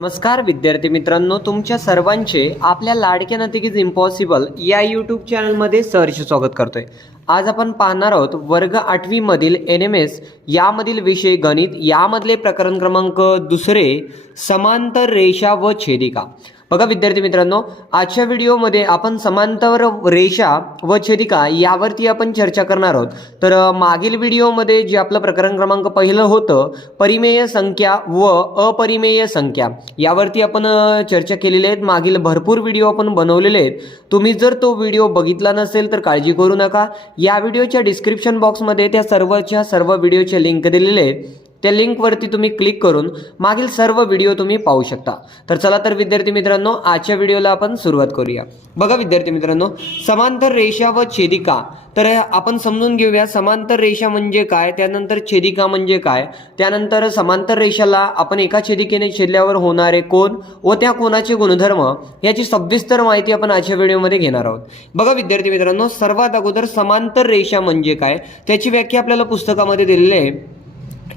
नमस्कार विद्यार्थी मित्रांनो. तुमच्या सर्वांचे आपल्या लाडक्या नथिक इज इम्पॉसिबल या यूट्यूब चॅनलमध्ये सहर्ष स्वागत करतोय. आज आपण पाहणार आहोत वर्ग आठवीमधील एन एम एस यामधील विषय गणित यामधले प्रकरण क्रमांक दुसरे समांतर रेषा व छेदिका. बघा विद्यार्थी मित्रांनो आजच्या व्हिडिओमध्ये आपण समांतर रेषा व छेदिका यावरती आपण चर्चा करणार आहोत. तर मागील व्हिडिओमध्ये जे आपलं प्रकरण क्रमांक पहिलं होतं परिमेय संख्या व अपरिमेय संख्या यावरती आपण चर्चा केलेली आहेत. मागील भरपूर व्हिडिओ आपण बनवलेले आहेत. तुम्ही जर तो व्हिडिओ बघितला नसेल तर काळजी करू नका. या व्हिडिओच्या डिस्क्रिप्शन बॉक्समध्ये त्या सर्वच्या सर्व व्हिडिओचे लिंक दिलेले आहेत. त्या लिंकवरती तुम्ही क्लिक करून मागील सर्व व्हिडिओ तुम्ही पाहू शकता. तर चला तर विद्यार्थी मित्रांनो आजच्या व्हिडिओला आपण सुरुवात करूया. बघा विद्यार्थी मित्रांनो समांतर रेषा व छेदिका. तर आपण समजून घेऊया समांतर रेषा म्हणजे काय त्यानंतर छेदिका म्हणजे काय त्यानंतर समांतर रेषाला आपण एका छेदिकेने छेदल्यावर होणारे कोण व त्या कोणाचे गुणधर्म याची सविस्तर माहिती आपण आजच्या व्हिडिओमध्ये घेणार आहोत. बघा विद्यार्थी मित्रांनो सर्वात अगोदर समांतर रेषा म्हणजे काय त्याची व्याख्या आपल्याला पुस्तकामध्ये दिलेली आहे.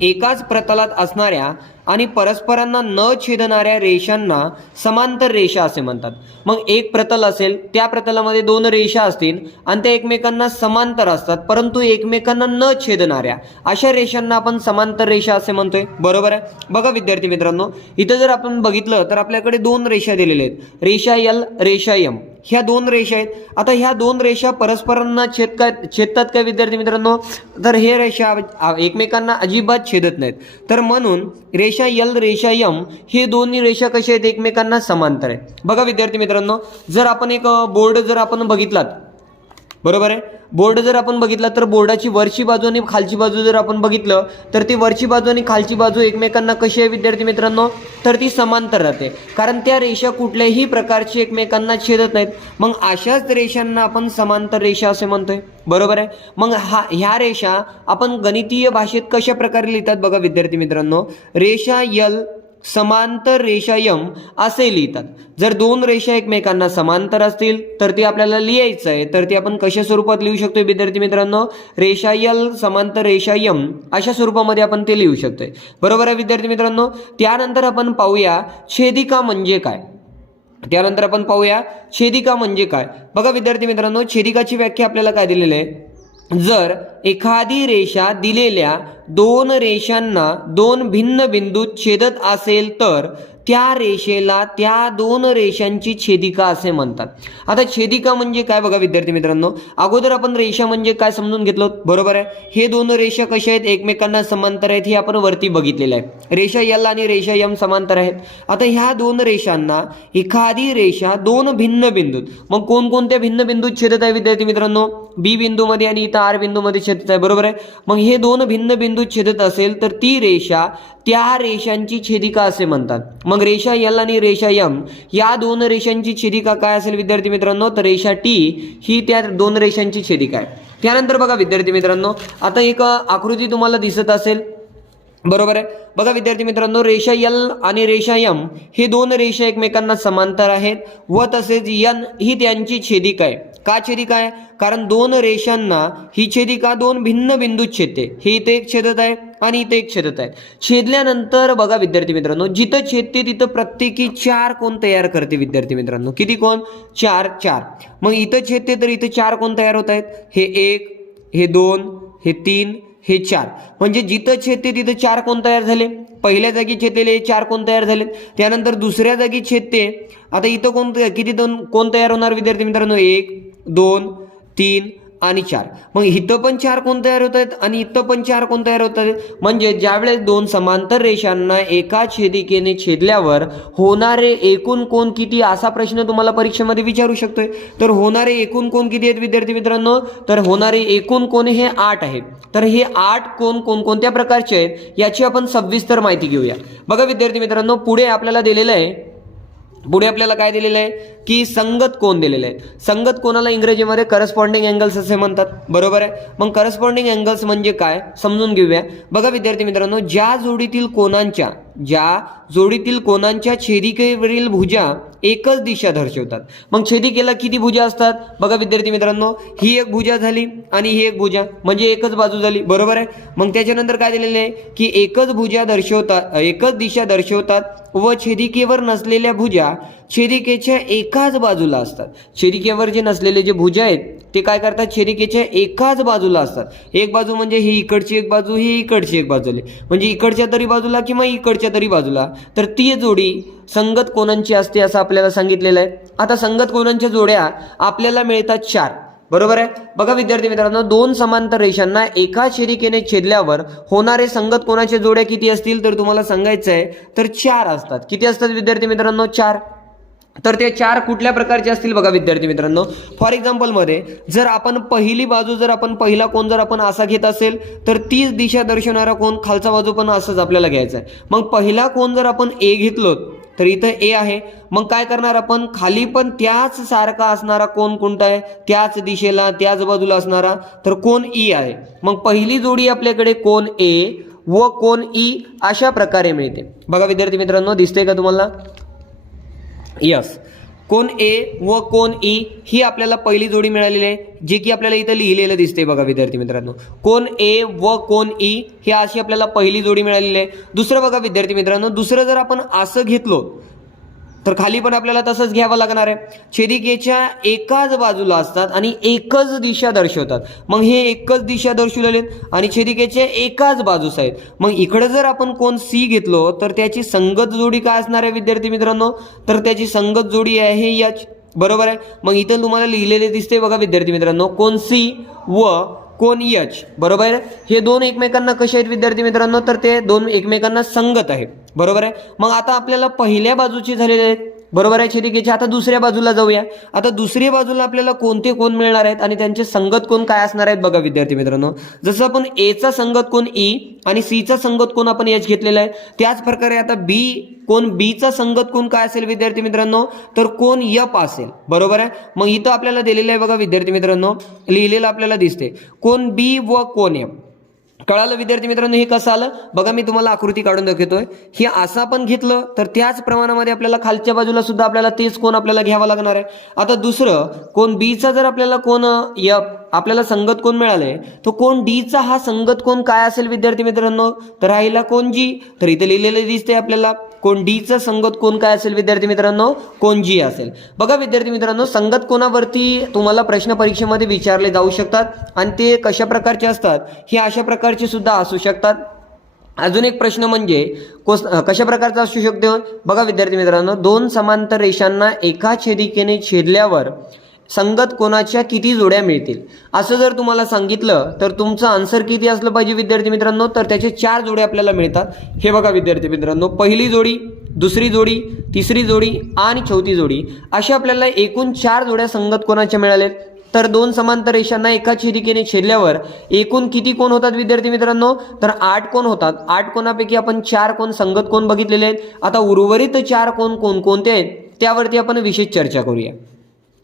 एकाच प्रतलात असणाऱ्या आणि परस्परांना न छेदणाऱ्या रेषांना समांतर रेषा असे म्हणतात. मग एक प्रतल असेल त्या प्रतलामध्ये दोन रेषा असतील आणि त्या एकमेकांना समांतर असतात परंतु एकमेकांना न छेदणाऱ्या अशा रेषांना आपण समांतर रेषा असे म्हणतोय. बरोबर आहे? बघा विद्यार्थी मित्रांनो इथं जर आपण बघितलं तर आपल्याकडे दोन रेषा दिलेल्या आहेत. रेषा यल रेषा यम ह्या दोन रेषा आहेत. आता ह्या दोन रेषा परस्परांना छेद काय छेदतात काय विद्यार्थी मित्रांनो? तर हे रेषा एकमेकांना अजिबात छेदत नाहीत. तर म्हणून रेषा यल रेषा यम हे दोन्ही रेषा कशा आहेत? एकमेकांना समांतर आहेत. बघा विद्यार्थी मित्रांनो जर आपण एक बोर्ड जर आपण बघितलात बरोबर आहे? बोर्ड जर आपण बघितला तर बोर्डाची वरची बाजू आणि खालची बाजू जर आपण बघितलं तर ती वरची बाजू आणि खालची बाजू एकमेकांना कशी आहे विद्यार्थी मित्रांनो? तर ती समांतर राहते. कारण त्या रेषा कुठल्याही प्रकारची एकमेकांना छेदत नाहीत. मग अशाच रेषांना आपण समांतर रेषा असे म्हणतोय. बरोबर आहे? मग हा ह्या रेषा आपण गणितीय भाषेत कशा प्रकारे लिहितात बघा विद्यार्थी मित्रांनो? रेषा यल समांतर रेषायम असे लिहितात. जर दोन रेषा एकमेकांना समांतर असतील तर ते आपल्याला लिहायचं आहे तर ते आपण कशा स्वरूपात लिहू शकतो विद्यार्थी मित्रांनो? रेषायल समांतर रेषायम अशा स्वरूपामध्ये आपण ते लिहू शकतोय. बरोबर आहे विद्यार्थी मित्रांनो? त्यानंतर आपण पाहूया छेदिका म्हणजे काय? त्यानंतर आपण पाहूया छेदिका म्हणजे काय? बघा विद्यार्थी मित्रांनो छेदिकाची व्याख्या आपल्याला काय दिलेली आहे? जर एखादी रेषा दिलेल्या दोन रेषांना दोन भिन्न बिंदूत छेदत असेल तर त्या रेषेला त्या दोन रेषांची छेदिका असे म्हणतात. आता छेदिका म्हणजे काय बघा विद्यार्थी मित्रांनो? अगोदर आपण रेषा म्हणजे काय समजून घेतलो? बरोबर आहे. हे दोन रेषा कशा आहेत? एकमेकांना समांतर आहेत हे आपण वरती बघितलेलं आहे. रेषा यल आणि रेषा यम समांतर आहेत. आता ह्या दोन रेषांना एखादी रेषा दोन भिन्न बिंदूत. मग कोणकोणत्या भिन्न बिंदूत छेदत आहे विद्यार्थी मित्रांनो? बी बिंदूमध्ये आणि इथं आर बिंदूमध्ये छेदत आहे. बरोबर आहे? मग हे दोन भिन्न बिंदूत छेदत असेल तर ती रेषा त्या रेषांची छेदिका असे म्हणतात. मग रेषा यल आणि रेषा यम या दोन रेषांची छेदिका काय असेल विद्यार्थी मित्रांनो? तर रेषा टी ही त्या दोन रेषांची छेदिका आहे. त्यानंतर बघा विद्यार्थी मित्रांनो आता एक आकृती तुम्हाला दिसत असेल. बरोबर आहे? बघा विद्यार्थी मित्रांनो रेषा यल आणि रेषा यम हे दोन रेषा एकमेकांना समांतर आहेत व तसेच यन ही त्यांची छेदिका आहे. का छेदिका आहे कारण दोन रेषांना ही छेदिका दोन भिन्न बिंदूत छेदते. हे इथे एक छेदत आहे आणि इथे एक छेदत आहे. छेदल्यानंतर बघा विद्यार्थी मित्रांनो जिथं छेदते तिथं प्रत्येकी चार कोण तयार करते विद्यार्थी मित्रांनो? किती कोण? चार चार. मग इथं छेदते तर इथं चार कोण तयार होत आहेत? हे एक हे दोन हे तीन हे चार. म्हणजे जिथं छेदते तिथं चार कोण तयार झाले? पहिल्या जागी छेदलेले चार कोण तयार झाले त्यानंतर दुसऱ्या जागी छेदते. आता इथं कोण किती दोन कोण तयार होणार विद्यार्थी मित्रांनो? एक दोन तीन आणि चार. मग इथं पण चार कोण तयार होत आहेत? आणि इथं पण चार कोण तयार होत आहेत? म्हणजे ज्यावेळेस दोन समांतर रेषांना एका छेदिकेने छेदल्यावर होणारे एकूण कोण किती असा प्रश्न तुम्हाला परीक्षेमध्ये विचारू शकतोय. तर होणारे एकूण कोण किती आहेत विद्यार्थी मित्रांनो? तर होणारे एकूण कोण हे आठ आहेत. तर हे आठ कोण कोणकोणत्या प्रकारचे आहेत? याची आपण सविस्तर माहिती घेऊया. बघा विद्यार्थी मित्रांनो पुढे आपल्याला दिलेलं आहे. पुढे आपल्याला काय दिलेलं आहे? की संगत कोण दिलेलं आहे? संगत कोणाला इंग्रजीमध्ये करस्पॉन्डिंग अँगल्स असे म्हणतात? बरोबर आहे? मग करस्पॉन्डिंग अँगल्स म्हणजे काय? समजून घेऊया. बघा विद्यार्थी मित्रांनो ज्या जोडीतील कोणांच्या ज्या जोडीतील कोणांच्या छेदिकेवरील भुजा एकच दिशा दर्शवतात. मग छेदिकेला किती भुजा असतात? बघा विद्यार्थी मित्रांनो ही एक भुजा झाली आणि ही एक भुजा. म्हणजे एकच बाजू झाली. बरोबर आहे? मग त्याच्यानंतर काय दिलेलं आहे? की एकच भुजा दर्शवतात एकच दिशा दर्शवतात व छेदिकेवर नसलेल्या भुजा छेदिकेच्या एकाच बाजूला असतात. छेदिकेवर जे नसलेले जे भुजा आहेत ते काय करतात? छेदिकेच्या एकाच बाजूला असतात. एक बाजू म्हणजे ही इकडची एक बाजू ही इकडची एक बाजू. म्हणजे इकडच्या तरी बाजूला किंवा इकडच्या तरी बाजूला. तर ती जोडी संगत कोणांची असते असं आपल्याला सांगितलेलं आहे. आता संगत कोणांच्या जोड्या आपल्याला मिळतात चार. बरोबर आहे? बघा विद्यार्थी मित्रांनो दोन समांतर रेषांना एका शेरिकेने छेदल्यावर होणारे संगत कोणाच्या जोड्या किती असतील? तर तुम्हाला सांगायचं आहे तर चार असतात. किती असतात विद्यार्थी मित्रांनो? चार. तर ते चार कुठल्या प्रकारचे असतील बघा विद्यार्थी मित्रांनो? फॉर एक्झाम्पलमध्ये जर आपण पहिली बाजू जर आपण पहिला कोण जर आपण असा घेत असेल तर तीच दिशा दर्शवणारा कोण खालचा बाजू पण असंच आपल्याला घ्यायचा आहे. मग पहिला कोण जर आपण ए घेतलो तर इथं ए आहे. मग काय करणार आपण? खाली पण त्याच सारखा असणारा कोण कोणता आहे? त्याच दिशेला त्याच बाजूला असणारा तर कोण ई e आहे. मग पहिली जोडी आपल्याकडे कोण ए व कोण ई e अशा प्रकारे मिळते. बघा विद्यार्थी मित्रांनो दिसते का तुम्हाला? यस कोण ए व कोण ई ही आपल्याला पहिली जोडी मिळालेली आहे जे की आपल्याला इथं लिहिलेलं दिसते बघा विद्यार्थी मित्रांनो. कोण ए व कोण ई ही अशी आपल्याला पहिली जोडी मिळालेली आहे. दुसरं बघा विद्यार्थी मित्रांनो दुसरं जर आपण असं घेतलो तर खाली पण आपल्याला तसंच घ्यावं लागणार आहे. छेदिकेच्या एकाच बाजूला असतात आणि एकच दिशा दर्शवतात. मग हे एकच दिशा दर्शवलेले आणि छेदिकेच्या एकाच बाजूस आहेत. मग इकडे जर आपण कोण सी घेतलो तर त्याची संगत जोडी काय असणार आहे विद्यार्थी मित्रांनो? तर त्याची संगत जोडी आहे याच. बरोबर आहे? मग इथं तुम्हाला लिहिलेले दिसते बघा विद्यार्थी मित्रांनो कोण सी व कोण यच? बरोबर आहे? हे दोन एकमेकांना कसे आहेत विद्यार्थी मित्रांनो? तर ते दोन एकमेकांना संगत आहे बरोबर आहे? मग आता आपल्याला पहिल्या बाजूची झालेली आहेत. बरोबर आहे छेदिकेचे? आता दुसऱ्या बाजूला जाऊया. आता दुसऱ्या बाजूला आपल्याला कोणते कोण मिळणार आहेत आणि त्यांचे संगत कोण काय असणार आहेत बघा विद्यार्थी मित्रांनो. जसं आपण एचा संगत कोण ई आणि सीचा संगत कोण आपण एच घेतलेला आहे त्याच प्रकारे आता बी कोण बीचा संगत कोण काय असेल विद्यार्थी मित्रांनो? तर कोण यप असेल. बरोबर आहे? मग इथं आपल्याला दिलेलं आहे बघा विद्यार्थी मित्रांनो लिहिलेलं आपल्याला दिसते कोण बी व कोण एफ कळालं विद्यार्थी मित्रांनो हे कसं आलं? बघा मी तुम्हाला आकृती काढून दाखवतोय. हे असं आपण घेतलं तर त्याच प्रमाणामध्ये आपल्याला खालच्या बाजूला सुद्धा आपल्याला तेच कोण आपल्याला घ्यावं लागणार आहे. आता दुसरं कोण बीचा जर आपल्याला कोण यप आपल्याला संगत कोण मिळाले तो कोण डीचा हा संगत कोण काय असेल विद्यार्थी मित्रांनो? तर राहिला कोण जी तर इथे लिहिलेलं दिसते आपल्याला. कोण डीचं संगत कोण काय असेल विद्यार्थी मित्रांनो? कोण जी असेल? बघा विद्यार्थी मित्रांनो संगत कोणावरती तुम्हाला प्रश्न परीक्षेमध्ये विचारले जाऊ शकतात आणि ते कशा प्रकारचे असतात हे अशा प्रकारचे सुद्धा असू शकतात. अजून एक प्रश्न म्हणजे कोस कशा प्रकारचा असू शकतो? बघा विद्यार्थी मित्रांनो दोन समांतर रेषांना एका छेदिकेने छेदल्यावर संगत कोणाच्या किती जोड्या मिळतील? असं जर तुम्हाला सांगितलं तर तुमचं आन्सर किती असलं पाहिजे विद्यार्थी मित्रांनो? तर त्याचे चार जोडे आपल्याला मिळतात. हे बघा विद्यार्थी मित्रांनो पहिली जोडी दुसरी जोडी तिसरी जोडी आणि चौथी जोडी. अशा आपल्याला एकूण चार जोड्या संगत कोणाच्या मिळाल्यात तर दोन समांतर रेषांना एका छेदिकेने छेदल्यावर एकूण किती कोण होतात विद्यार्थी मित्रांनो? तर आठ कोण होतात. आठ कोणापैकी आपण चार कोण संगत कोण बघितलेले आहेत? आता उर्वरित चार कोण कोणकोणते आहेत? त्यावरती आपण विशेष चर्चा करूया.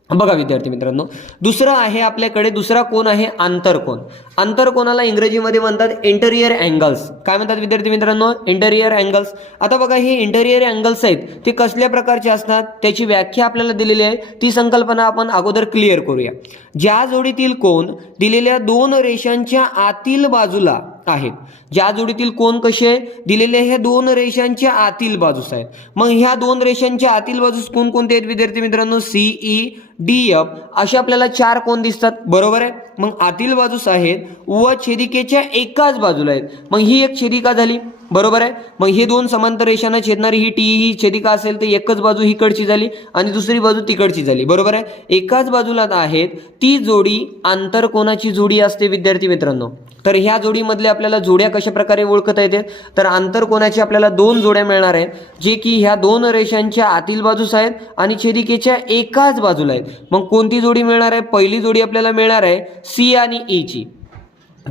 बघा विद्यार्थी मित्रांनो दुसरं आहे आपल्याकडे दुसरा कोण आहे? आंतरकोन आंतरकोनाला इंग्रजीमध्ये म्हणतात? इंटेरियर अँगल्स काय म्हणतात विद्यार्थी मित्रांनो? इंटेरियर अँगल्स आता बघा हे इंटेरियर अँगल्स आहेत ते कसल्या प्रकारचे असतात? त्याची व्याख्या आपल्याला दिलेली आहे. ती संकल्पना आपण अगोदर क्लिअर करूया. ज्या जोडीतील कोण दिलेल्या दोन रेषांच्या आतील बाजूला आहेत. ज्या जोडीतील कोण कसे आहे हे दोन रेषांच्या आतील बाजूस आहेत. मग ह्या दोन रेषांच्या आतील बाजूस कोण कोणते आहेत विद्यार्थी मित्रांनो? सीई डी एफ असे आपल्याला चार कोण दिसतात? बरोबर आहे? मग आतील बाजूस आहेत व छेदिकेच्या एकाच बाजूला आहेत. मग ही एक छेदिका झाली. बरोबर आहे? मग हे दोन समांतर रेषांना छेदणारी ही टी ही छेदिका असेल तर एकच बाजू हिकडची झाली आणि दुसरी बाजू तिकडची झाली. बरोबर आहे? एकाच बाजूला आहेत ती जोडी आंतरकोनाची जोडी असते विद्यार्थी मित्रांनो. तर ह्या जोडीमधल्या आपल्याला जोड्या कशा प्रकारे ओळखता येते तर आंतरकोनाची आपल्याला दोन जोड्या मिळणार आहेत जे की ह्या दोन रेषांच्या आतील बाजूस आहेत आणि छेदिकेच्या एकाच बाजूला आहेत. मग कोणती जोडी मिळणार आहे? पहिली जोडी आपल्याला मिळणार आहे सी आणि e ई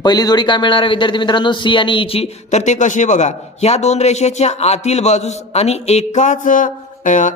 पहिली जोडी काय मिळणार आहे विद्यार्थी मित्रांनो? सी आणि e ईची तर ते कसे बघा ह्या दोन रेषेच्या आतील बाजूस आणि एकाच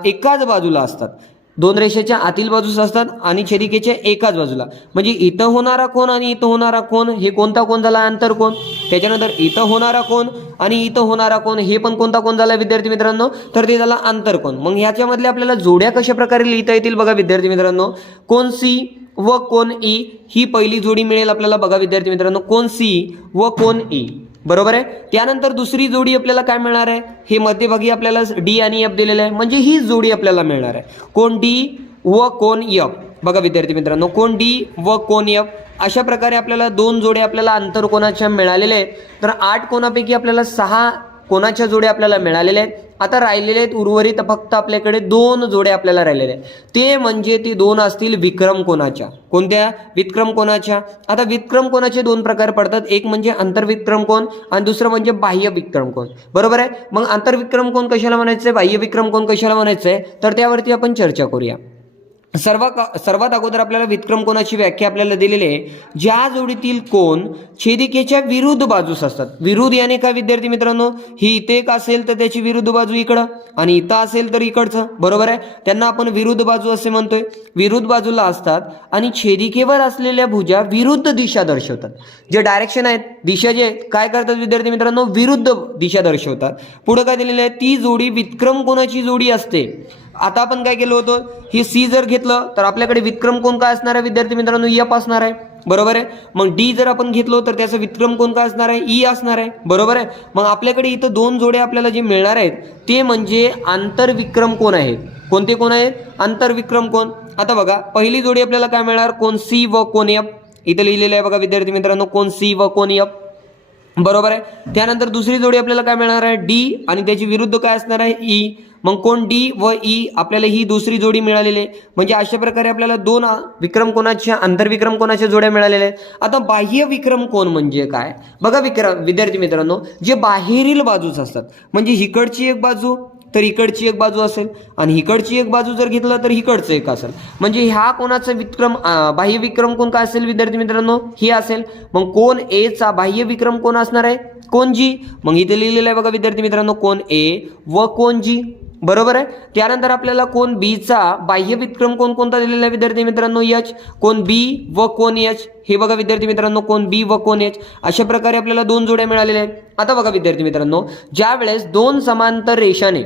एकाच बाजूला असतात. दोन रेषेच्या आतील बाजूस असतात आणि छेदिकेच्या एकाच बाजूला. म्हणजे इथं होणारा कोण आणि इथं होणारा कोण हे कोणता कोण झाला अंतर कोण? त्याच्यानंतर इथं होणारा कोण आणि इथं होणारा कोण हे पण कोणता कोण झाला विद्यार्थी मित्रांनो? तर ते झाला अंतर कोण. मग ह्याच्यामधले आपल्याला जोड्या कशा प्रकारे लिहिता येतील बघा विद्यार्थी मित्रांनो? कोण सी? व कोण ई ही पहिली जोडी मिळेल आपल्याला बघा विद्यार्थी मित्रांनो. कोण सी व कोण ई. बरोबर आहे? त्यानंतर दुसरी जोडी आपल्याला काय मिळणार आहे? हे मध्यभागी आपल्याला डी आणि एफ दिलेलं आहे. म्हणजे ही जोडी आपल्याला मिळणार आहे. कोण डी व कोण एफ. बघा विद्यार्थी मित्रांनो कोण डी व कोण एफ. अशा प्रकारे आपल्याला दोन जोड्या आपल्याला आंतरकोणाच्या मिळालेल्या आहेत? तर आठ कोणापैकी आपल्याला सहा कोणाच्या जोड्या आपल्याला मिळालेल्या आहेत? आता राहिलेले आहेत उर्वरित फक्त आपल्याकडे दोन जोड्या आपल्याला राहिलेल्या आहेत. ते म्हणजे ते दोन असतील विक्रम कोणाच्या? कोणत्या? विक्रम कोणाच्या? आता विक्रम कोणाचे दोन प्रकार पडतात. एक म्हणजे आंतरविक्रम कोण आणि दुसरं म्हणजे बाह्य विक्रम कोण. बरोबर आहे? मग आंतरविक्रम कोण कशाला म्हणायचं आहे बाह्य विक्रम कोण कशाला म्हणायचं आहे तर त्यावरती आपण चर्चा करूया. सर्व सर्वात अगोदर आपल्याला विक्रम कोणाची व्याख्या आपल्याला दिलेली आहे? ज्या जोडीतील कोण छेदिकेच्या विरुद्ध बाजूस असतात. विरुद्ध याने का विद्यार्थी मित्रांनो? ही इथे एक असेल तर त्याची विरुद्ध बाजू इकडं आणि इथं असेल तर इकडचं. बरोबर आहे? त्यांना आपण विरुद्ध बाजू असे म्हणतोय. विरुद्ध बाजूला असतात आणि छेदिकेवर असलेल्या भुजा विरुद्ध दिशा दर्शवतात. जे डायरेक्शन आहेत दिशा जे आहेत काय करतात विद्यार्थी मित्रांनो? विरुद्ध दिशा दर्शवतात. पुढे काय दिलेलं आहे? ती जोडी विक्रम कोणाची जोडी असते? आता आपण काय केलं होतं? ही सी जर घेतलं तर आपल्याकडे विक्रम कोण काय असणार आहे? विद्यार्थी मित्रांनो यप असणार आहे. बरोबर आहे? मग डी जर आपण घेतलो तर त्याचं विक्रम कोण काय असणार आहे? ई असणार आहे. बरोबर आहे? मग आपल्याकडे इथं दोन जोडे आपल्याला जे मिळणार आहेत ते म्हणजे आंतरविक्रम कोण आहेत कोणते कोण आहेत? आंतरविक्रम कोण? आता बघा पहिली जोडी आपल्याला काय मिळणार? कोण सी व कोण एफ इथं लिहिलेलं आहे बघा विद्यार्थी मित्रांनो कोण सी व कोण एफ बरोबर आहे? त्यानंतर दुसरी जोडी आपल्याला काय मिळणार आहे? डी आणि त्याची विरुद्ध काय असणार आहे? ई मग कोण डी व ई आपल्याला ही दुसरी जोडी मिळालेली आहे. म्हणजे अशा प्रकारे आपल्याला दोन विक्रम कोणाच्या आंतरविक्रम कोणाच्या जोड्या मिळालेल्या आहेत. आता बाह्य विक्रम कोण म्हणजे काय? बघा विक्रम विद्यार्थी मित्रांनो जे बाहेरील बाजूच असतात म्हणजे हिकडची एक बाजू तर इकडची एक बाजू असेल. आणि इकडची एक बाजू जर घेतलं तर इकडचं एक असेल. म्हणजे ह्या कोणाचा विक्रम बाह्य विक्रम कोण काय असेल विद्यार्थी मित्रांनो? ही असेल. मग कोण एचा बाह्य विक्रम कोण असणार आहे? कोण जी? मग इथे लिहिलेलं आहे बघा विद्यार्थी मित्रांनो कोण ए व कोण जी बरोबर आहे? त्यानंतर आपल्याला कोण बीचा बाह्य विक्रम कोण कोणता दिलेला आहे विद्यार्थी मित्रांनो? एच कोण बी व कोण एच हे बघा विद्यार्थी मित्रांनो कोण बी व कोण एच अशा प्रकारे आपल्याला दोन जोड्या मिळालेल्या आहेत. आता बघा विद्यार्थी मित्रांनो ज्या वेळेस दोन समांतर रेषाने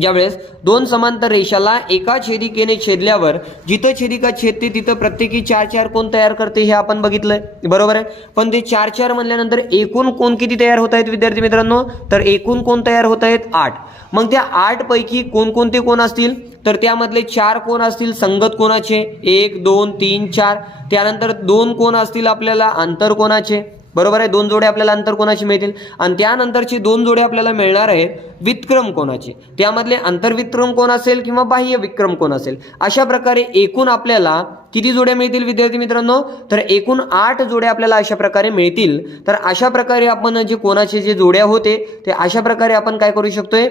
ज्यावेळेस दोन समांतर रेषाला एका छेदिकेने छेदल्यावर जिथं छेदिका छेदते तिथं प्रत्येकी चार चार कोण तयार करते हे आपण बघितलंय. बरोबर आहे? पण ते चार चार म्हणल्यानंतर एकूण कोण किती तयार होत आहेत विद्यार्थी मित्रांनो? तर एकूण कोण तयार होत आहेत? आठ. मग त्या आठ पैकी कोणकोणते कोण असतील? तर त्यामधले चार कोण असतील? संगत कोणाचे? एक दोन तीन चार. त्यानंतर दोन कोण असतील आपल्याला? आंतर कोणाचे? बरोबर आहे? दोन जोडे आपल्याला अंतर कोणाची मिळतील? आणि त्यानंतरची दोन जोडे आपल्याला मिळणार आहेत विक्रम कोणाचे? त्यामधले अंतर्विक्रम कोण असेल किंवा बाह्य विक्रम कोण असेल? अशा प्रकारे एकूण आपल्याला किती जोड्या मिळतील विद्यार्थी मित्रांनो? तर एकूण आठ जोड्या आपल्याला अशा प्रकारे मिळतील. तर अशा प्रकारे आपण जे कोणाचे जे जोड्या होते ते अशा प्रकारे आपण काय करू शकतोय?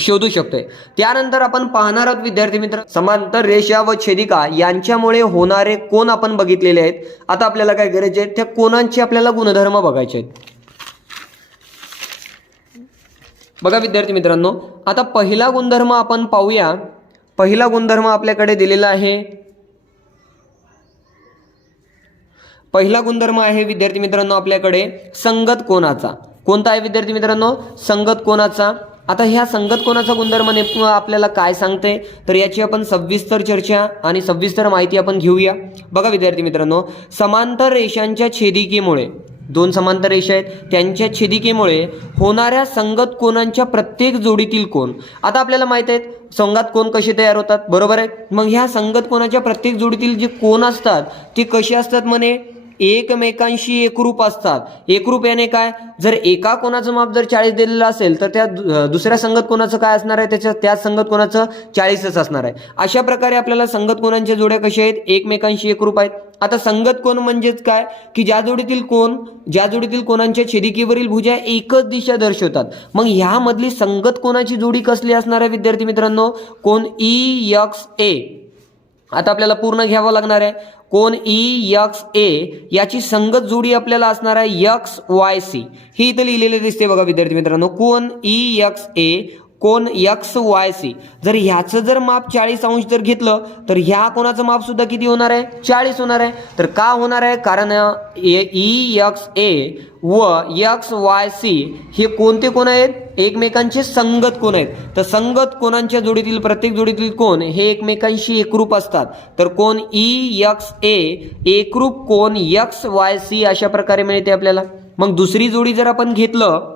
शोधू शकतोय. त्यानंतर आपण पाहणार आहोत विद्यार्थी मित्र समांतर रेषा व छेदिका यांच्यामुळे होणारे कोण आपण बघितलेले आहेत? आता आपल्याला काय करायचे आहेत त्या कोणांचे आपल्याला गुणधर्म बघायचे आहेत? बघा विद्यार्थी मित्रांनो आता पहिला गुणधर्म आपण पाहूया. पहिला गुणधर्म आपल्याकडे दिलेला आहे. पहिला गुणधर्म आहे विद्यार्थी मित्रांनो आपल्याकडे संगत कोणाचा? कोणता आहे विद्यार्थी मित्रांनो? संगत कोणाचा? आता ह्या संगत कोणाचा गुणधर्म नेमकं आपल्याला काय सांगते? तर याची आपण सविस्तर चर्चा आणि सविस्तर माहिती आपण घेऊया. बघा विद्यार्थी मित्रांनो समांतर रेषांच्या छेदिकेमुळे दोन समांतर रेषा आहेत त्यांच्या छेदिकेमुळे होणाऱ्या संगत कोणांच्या प्रत्येक जोडीतील कोण? आता आपल्याला माहीत आहेत संघात कोण कसे तयार होतात? बरोबर आहे? मग ह्या संगत कोणाच्या प्रत्येक जोडीतील जे कोण असतात ते कसे असतात म्हणे? एकमेकांशी एकरूप असतात. एकरूप याने काय? जर एका कोणाचं माप जर चाळीस दिलेलं असेल तर त्या दुसऱ्या संगत कोणाचं काय असणार आहे? त्याच्या त्या संगत कोणाचं चाळीसच असणार आहे. अशा प्रकारे आपल्याला संगत कोणांच्या जोड्या कशा आहेत? एकमेकांशी एकरूप आहेत. आता संगत कोण म्हणजेच काय? की ज्या जोडीतील कोण ज्या जोडीतील कोणांच्या छेदिकेवरील भुजा एकच दिशा दर्शवतात. मग ह्यामधली संगत कोणाची जोडी कसली असणार आहे विद्यार्थी मित्रांनो? कोण? E X A. आता आपल्याला पूर्ण घ्यावं लागणार आहे. कोण ई यक्स ए याची संगत जोडी आपल्याला असणार आहे यक्स वाय सी ही इथं लिहिलेली दिसते बघा विद्यार्थी मित्रांनो. कोण ई यक्स ए कोण यक्स वाय सी जर ह्याचं जर माप चाळीस अंश जर घेतलं तर ह्या कोणाचं माप सुद्धा किती होणार आहे? चाळीस होणार आहे. तर का होणार आहे? कारण ई यक्स ए व यक्स वाय सी हे कोणते कोण आहेत? एकमेकांचे संगत कोण आहेत? तर संगत कोणांच्या जोडीतील प्रत्येक जोडीतील कोण हे एकमेकांशी एकरूप असतात. तर कोण ई यक्स ए एकरूप कोण यक्स वाय सी अशा प्रकारे मिळते आपल्याला. मग दुसरी जोडी जर आपण घेतलं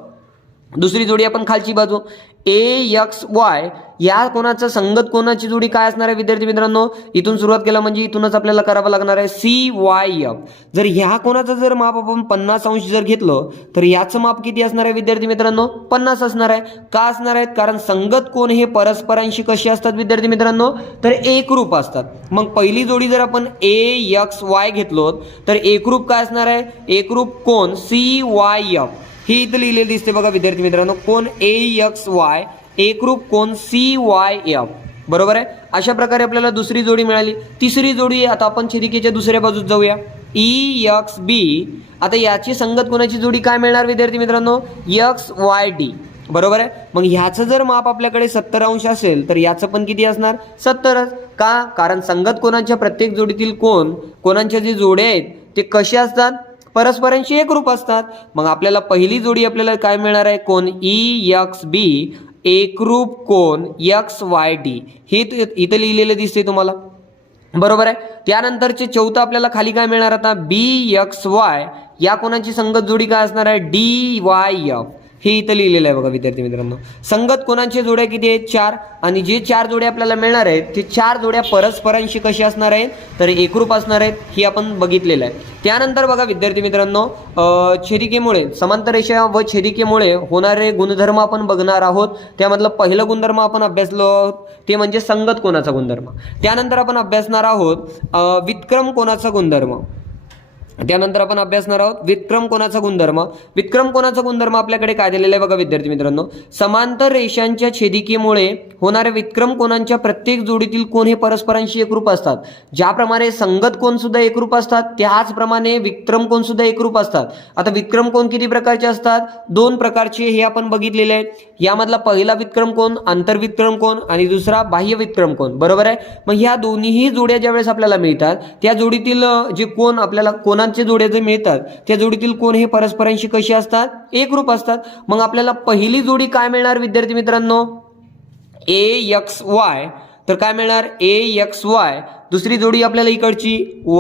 दुसरी जोडी आपण खालची बाजू ए यक्स वाय या कोणाचं संगत कोणाची जोडी काय असणार आहे विद्यार्थी मित्रांनो? इथून सुरुवात केला म्हणजे इथूनच आपल्याला करावं लागणार आहे सी वाय एफ जर ह्या कोणाचं जर माप आपण पन्नास अंश जर घेतलं तर याचं माप किती असणार आहे विद्यार्थी मित्रांनो? पन्नास असणार आहे. का असणार आहेत? कारण संगत कोण हे परस्परांशी कशी असतात विद्यार्थी मित्रांनो? तर एकरूप असतात. मग पहिली जोडी जर आपण ए यक्स वाय घेतलो तर एकरूप काय असणार आहे? एकरूप कोण? सी वाय एफ ही इथं लिहिलेली दिसते बघा विद्यार्थी मित्रांनो कोण ए एक्स वाय एकरूप कोण सी वाय एफ बरोबर आहे? अशा प्रकारे आपल्याला दुसरी जोडी मिळाली. तिसरी जोडी आता आपण छेदिकेच्या दुसऱ्या बाजूत जाऊया. ई यक्स बी आता याची संगत कोणाची जोडी काय मिळणार विद्यार्थी मित्रांनो? यक्स वाय डी बरोबर आहे? मग ह्याचं जर माप आपल्याकडे सत्तर अंश असेल तर याचं पण किती असणार? सत्तरच. का? कारण संगत कोणाच्या प्रत्येक जोडीतील कोण कोणांच्या जे जोडे आहेत ते कसे असतात? परस्परांशी एकरूप असतात. मग आपल्याला पहिली जोडी आपल्याला काय मिळणार आहे? कोण? ई यक्स बी एकरूप कोण? यक्स वाय डी हे इथं इथं लिहिलेलं दिसते तुम्हाला. बरोबर आहे? त्यानंतरचे चौथं आपल्याला खाली काय मिळणार आता? बी यक्स वाय या कोणाची संगत जोडी काय असणार आहे? डी वाय एफ हे इथं लिहिलेलं आहे बघा विद्यार्थी मित्रांनो. संगत कोणाच्या जोड्या किती आहेत? चार. आणि जे चार जोड्या आपल्याला मिळणार आहेत ते चार जोड्या परस्परांशी कशी असणार आहेत? तर एकरूप असणार आहेत ही आपण बघितलेलं आहे. त्यानंतर बघा विद्यार्थी मित्रांनो छेरिकेमुळे छेदिकेमुळे समांतर रेषा व छेदिकेमुळे होणारे गुणधर्म आपण बघणार आहोत. त्यामधलं पहिलं गुणधर्म आपण अभ्यासलो आहोत ते म्हणजे संगत कोणाचा गुणधर्म. त्यानंतर आपण अभ्यासणार आहोत विक्रम कोणाचा गुणधर्म? त्यानंतर आपण अभ्यासणार आहोत विक्रम कोणाचा गुणधर्म? विक्रम कोणाचा गुणधर्म आपल्याकडे काय दिलेला आहे बघा विद्यार्थी मित्रांनो? समांतर रेषांच्या छेदिकेमुळे होणाऱ्या विक्रम कोणांच्या प्रत्येक जोडीतील कोण हे परस्परांशी एकरूप असतात? ज्याप्रमाणे संगत कोण सुद्धा एकरूप असतात त्याचप्रमाणे विक्रम कोण सुद्धा एकरूप असतात. आता विक्रम कोण किती प्रकारचे असतात? दोन प्रकारचे हे आपण बघितलेले आहे. यामधला पहिला विक्रम कोण आंतरविक्रम कोण आणि दुसरा बाह्य विक्रम कोण. बरोबर आहे? मग ह्या दोन्हीही जोड्या ज्यावेळेस आपल्याला मिळतात त्या जोडीतील जे कोण आपल्याला कोणाचे जोड्या जे मिळतात त्या जोडीतील कोण हे परस्परांशी कशी असतात? एकरूप असतात. मग आपल्याला पहिली जोडी काय मिळणार विद्यार्थी मित्रांनो? ए यक्स वाय तर काय मिळणार? ए यक्स वाय दुसरी जोडी आपल्याला इकडची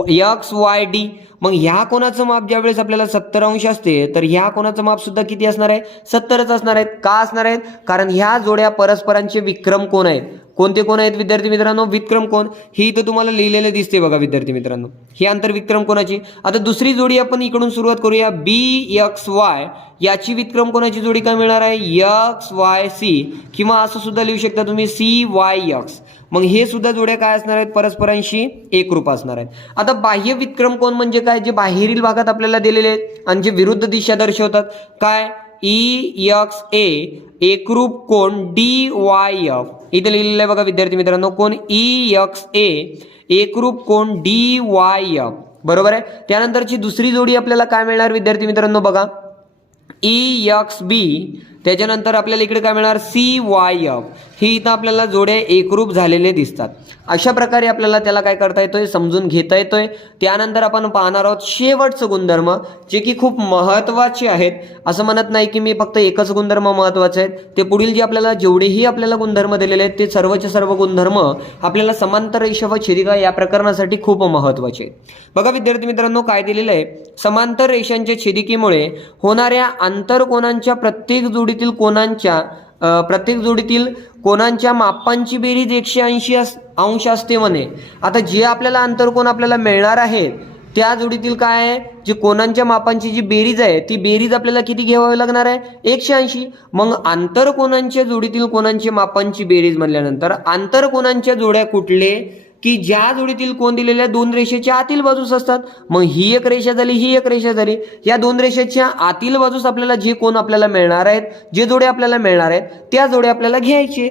यक्स वाय डी मग ह्या कोणाचं माप ज्यावेळेस आपल्याला सत्तर अंश असते तर ह्या कोणाचं माप सुद्धा किती असणार आहे? सत्तरच असणार आहेत. का असणार आहेत? कारण ह्या जोड्या परस्परांचे विक्रम कोण आहेत? कोणते कोण आहेत विद्यार्थी मित्रांनो? विक्रम कोण? ही इथं तुम्हाला लिहिलेले दिसते बघा विद्यार्थी मित्रांनो. ही अंतर विक्रम कोणाची? आता दुसरी जोडी आपण इकडून सुरुवात करूया. बी यक्स वाय याची विक्रम कोणाची जोडी काय मिळणार आहे? यक्स वाय सी किंवा असं सुद्धा लिहू शकता तुम्ही सी वाय यक्स मग हे सुद्धा जोड्या काय असणार आहेत? परस्परांशी एकरूप असणार आहेत. आता बाह्य विक्रम कोण म्हणजे काय? जे बाहेरील भागात आपल्याला दिलेले आहेत आणि जे विरुद्ध दिशा दर्शवतात. काय? ई यक्स ए एकरूप कोण? डी वाय एफ इथे लिहिलेलं आहे बघा विद्यार्थी मित्रांनो कोण? ई यक्स ए एकरूप कोण? डी वाय बरोबर आहे? त्यानंतरची दुसरी जोडी आपल्याला काय मिळणार विद्यार्थी मित्रांनो बघा. ई यक्स बी त्याच्यानंतर आपल्याला इकडे काय मिळणार? सी वाय एफ ही इथं आपल्याला जोड्या एकरूप झालेले दिसतात. अशा प्रकारे आपल्याला त्याला काय करता येतोय? समजून घेता येतोय. त्यानंतर आपण पाहणार आहोत शेवटचं गुणधर्म जे की खूप महत्त्वाचे आहेत. असं म्हणत नाही की मी फक्त एकच गुणधर्म महत्त्वाचे आहेत. ते पुढील जे आपल्याला जेवढेही आपल्याला गुणधर्म दिलेले आहेत ते सर्वचे सर्व गुणधर्म आपल्याला समांतर रेषा व छेदिका या प्रकरणासाठी खूप महत्त्वाचे आहेत. बघा विद्यार्थी मित्रांनो काय दिलेलं आहे? समांतर रेषांच्या छेदिकेमुळे होणाऱ्या आंतरकोनांच्या प्रत्येक जोडीतील कोणांच्या प्रत्येक जोडीतील कोणांच्या मापांची बेरीज एकशे ऐंशी अंश असते म्हणे. आता जे आपल्याला आंतरकोन आपल्याला मिळणार आहे त्या जोडीतील काय आहे? जे कोणांच्या मापांची जी बेरीज आहे ती बेरीज आपल्याला किती घ्यावी लागणार आहे? एकशे ऐंशी. मग आंतरकोनांच्या जोडीतील कोणांची मापांची बेरीज म्हणल्यानंतर आंतरकोनांच्या जोड्या कुठले? की ज्या जोडीतील कोण दिलेल्या दोन रेषेच्या आतील बाजूस असतात मग ही एक रेषा झाली ही एक रेषा झाली. या दोन रेषेच्या आतील बाजूस आपल्याला जे कोण आपल्याला मिळणार आहेत जे जोडे आपल्याला मिळणार आहेत त्या जोडे आपल्याला घ्यायचे.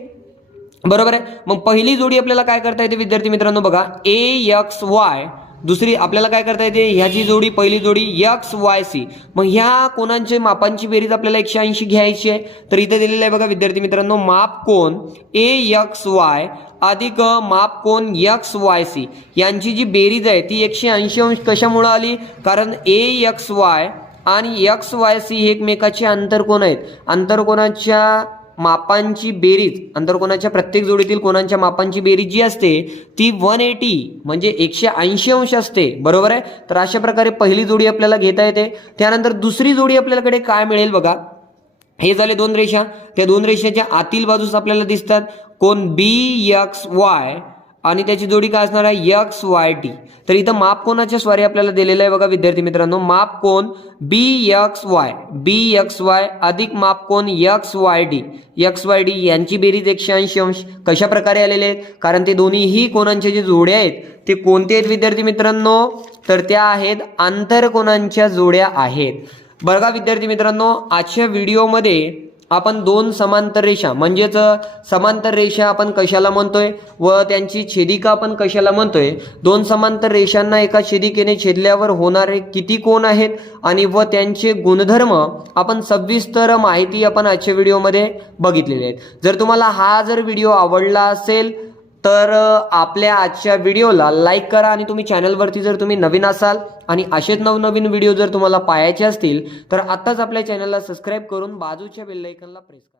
बरोबर आहे? मग पहिली जोडी आपल्याला काय करता येते विद्यार्थी मित्रांनो बघा. ए यक्स वाय दुसरी आपल्याला काय करता येते? ह्याची जोडी पहिली जोडी यक्स वाय सी मग ह्या कोणांचे मापांची बेरीज आपल्याला एकशे ऐंशी घ्यायची आहे? तर इथे दिलेलं आहे बघा विद्यार्थी मित्रांनो माप कोण? ए यक्स वाय अधिक माप कोण? यक्स वाय सी यांची जी बेरीज आहे ती एकशे ऐंशी अंश कशामुळं आली? कारण ए यक्स वाय आणि यक्स वाय सी हे एकमेकाचे आंतरकोण आहेत? आंतरकोनाच्या मापांची बेरीज आंतरकोनाच्या प्रत्येक जोडीतील कोणांच्या मापांची बेरीज जी असते ती वन एटी म्हणजे एकशे ऐंशी अंश असते. बरोबर आहे? तर अशा प्रकारे पहिली जोडी आपल्याला घेता येते. त्यानंतर दुसरी जोडी आपल्याकडे काय मिळेल बघा? हे झाले दोन रेषा. त्या दोन रेषेच्या आतील बाजूस आपल्याला दिसतात कोण? बी यक्स वाय आणि त्याची जोडी काय असणार आहे? X Y T. तर इथं माप कोणाच्या स्वारी आपल्याला दिलेलं आहे बघा विद्यार्थी मित्रांनो. माप कोण? B X Y. B X Y. अधिक माप कोण? X Y D. X Y D यांची बेरीज एकशे ऐंशी अंश कशा प्रकारे आलेले आहेत? कारण ते दोन्हीही कोणांचे जे जोड्या आहेत ते कोणते आहेत विद्यार्थी मित्रांनो? तर त्या आहेत आंतरकोणांच्या जोड्या आहेत. बघा विद्यार्थी मित्रांनो आजच्या व्हिडिओमध्ये आपण दोन समांतर रेषा म्हणजेच समांतर रेषा आपण कशाला म्हणतोय व त्यांची छेदिका आपण कशाला म्हणतोय? दोन समांतर रेषांना एका छेदिकेने छेदल्यावर होणारे किती कोण आहेत आणि व त्यांचे गुणधर्म? आपण सविस्तर माहिती आपण आजच्या व्हिडिओमध्ये बघितलेली आहेत. जर तुम्हाला हा जर व्हिडिओ आवडला असेल तर आपल्या आजच्या व्हिडिओला लाईक करा आणि तुम्ही चॅनलवरती जर तुम्ही नवीन असाल आणि असेच नवनवीन व्हिडिओ जर तुम्हाला पाहायचे असतील तर आत्ताच आपल्या चॅनलला सबस्क्राईब करून बाजूच्या बेल प्रेस करा.